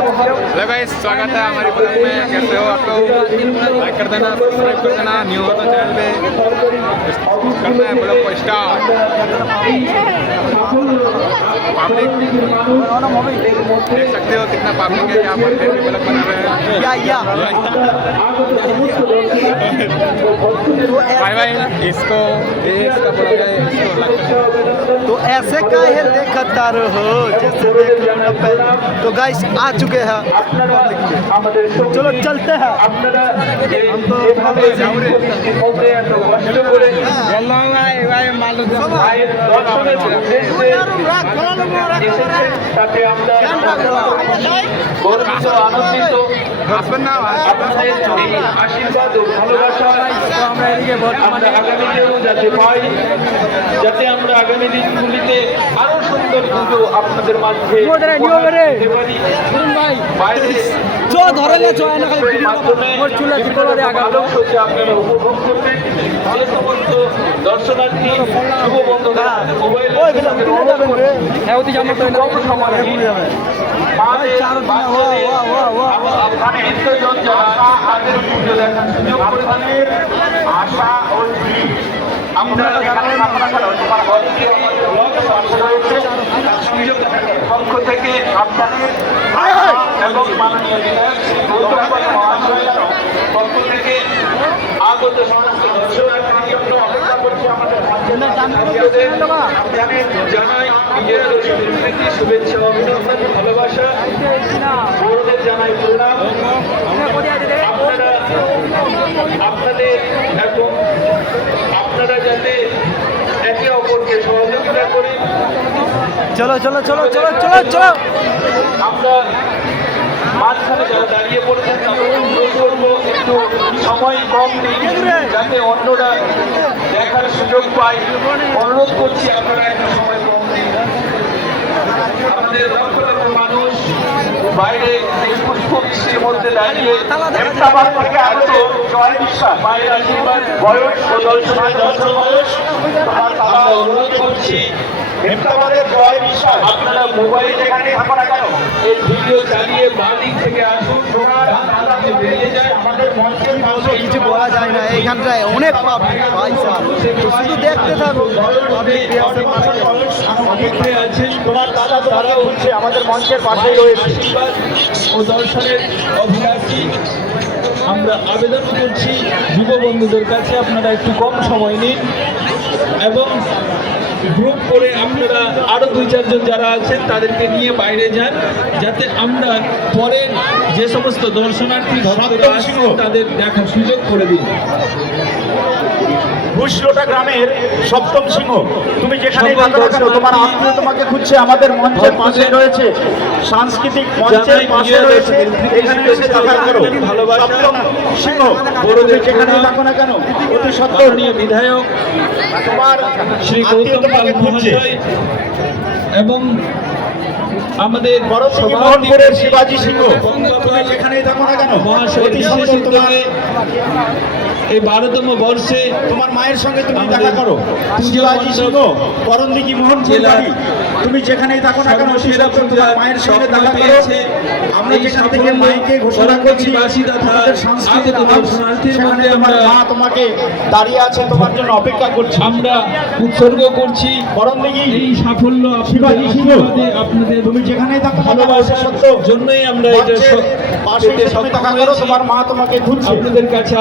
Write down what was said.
Hello guys, स्वागत है हमारी ब्लॉग में। कैसे हो आप लोग? लाइक कर देना, सब्सक्राइब कर देना, न्यू हो तो चैनल पे करते हैं ब्लॉग को स्टार्ट। पब्लिक देख सकते हो कितना पब्लिक है यहाँ पर, फिर भी ब्लॉग बना रहे हैं। भाई भाई इसको इसका ब्लॉग है, इसको लाइक कर। तो ऐसे का है देखता रहो जैसे तो गाइस आ चुके हैं। चलो चलते हैं। আশীর্বাদ ও ভালোবাসা আমরা আগামীতেও যাতে পাই, যাতে আমরা আগামী দিনগুলিতে আরো সুন্দর পুজো আপনাদের মাঝে আপনারা উপভোগ করবেন। যে সমস্ত দর্শনার্থী শুভ বন্ধুরা আশা ও আমরা পক্ষ থেকে আপনাদের এবং মাননীয় মহাশয়ের পক্ষ থেকে আগত সমস্ত দর্শনার্থীর জন্য অপেক্ষা করছি। আমাদের জানাই নিজের স্মৃতি, শুভেচ্ছা, অভিনন্দন, ভালোবাসা। বড়দের জানাই প্রণাম। আপনাদের এবং আপনারা যাতে একে অপরকে সহযোগিতা করেন। চলো চলো চলো চলো চলো চলো। আমরা মাঝখানে যারা দাঁড়িয়ে পড়েছেন একটু সময় কম নেই, যাতে অন্যরা দেখার সুযোগ পায়। অনুরোধ করছি আপনারা একটু সময় কম নেই। আমাদের লক্ষ লক্ষ মানুষ বাইরে পুষ্পবৃষ্টির মধ্যে দাঁড়িয়ে হেমতাবাদ থেকে আগত জয় বিশ্বাস মায়ের আশীর্বাদ বয়স ও দর্শন বয়স আমরা অনুরোধ করছি। হেমতাবাদের জয় বিশ্বাস আপনারা মোবাইল যেখানে থাকা না কেন এই ভিডিও চালিয়ে বাদিক থেকে আসুন, বেরিয়ে যায়। আমাদের মঞ্চের পাশে কিছু বলা যায় না, এইখানটায় অনেক পাবলিক ভাই সাহেব, শুধু দেখতে থাকো। আছেন তোমার দাদা তারা হচ্ছে আমাদের মঞ্চের পাশেই রয়েছে ও দর্শনের অভিলাষী। আমরা আবেদন করছি যুব বন্ধুদের কাছে আপনারা একটু কম সময় নিন এবং গ্রুপ করে আপনারা আরো 2-4 জন যারা আছেন তাদেরকে নিয়ে বাইরে যান, যাতে আমরা পরে যে সমস্ত দর্শনার্থী তাদের দেখার সুযোগ করে দিই। ঘুষলোটা গ্রামের সপ্তম সিংহ, তুমি যেখানে তোমার আত্মীয় তোমাকে খুঁজছে। আমাদের মঞ্চের পাশে রয়েছে, সাংস্কৃতিক মঞ্চের পাশে রয়েছে, এখানে এসে দেখা করো। সপ্তম সিংহ বড়দের যেখানে থাকো না কেন, অতি সত্তরণীয় বিধায়ক তোমার শ্রী গৌতম পাল মহাশয় এবং আমাদের মোহনপুরের শিবাজি সিংহ যেখানেই থাকো না কেন মহাশয় বিশেষ উদ্যোগে এই 12তম বর্ষে তোমার মায়ের সঙ্গে তুমি দেখা করো। শিবাজি সিংহ করণদিঘি মোহনপুর বাড়ি, তুমি যেখানেই থাকো না কেন সেরা তোমার মায়ের সঙ্গে দেখা করো। আমরা যেখান থেকে মাইকে ঘোষণা করছি আমাদের সাংস্কৃতিক দর্শনার্থীর মধ্যে আমার মা তোমাকে দাঁড়িয়ে আছে, তোমার জন্য অপেক্ষা করছি। আমরা উৎসর্গ করছি করণদিঘি এই সাফল্য শিবাজি সিংহ। আপনাদের তুমি যেখানেই থাকো ভালোবাসা সত্য জন্যই আমরা এটা পাশে দেখা করো, তোমার মা তোমাকে খুঁজছে। আপনাদের কাছে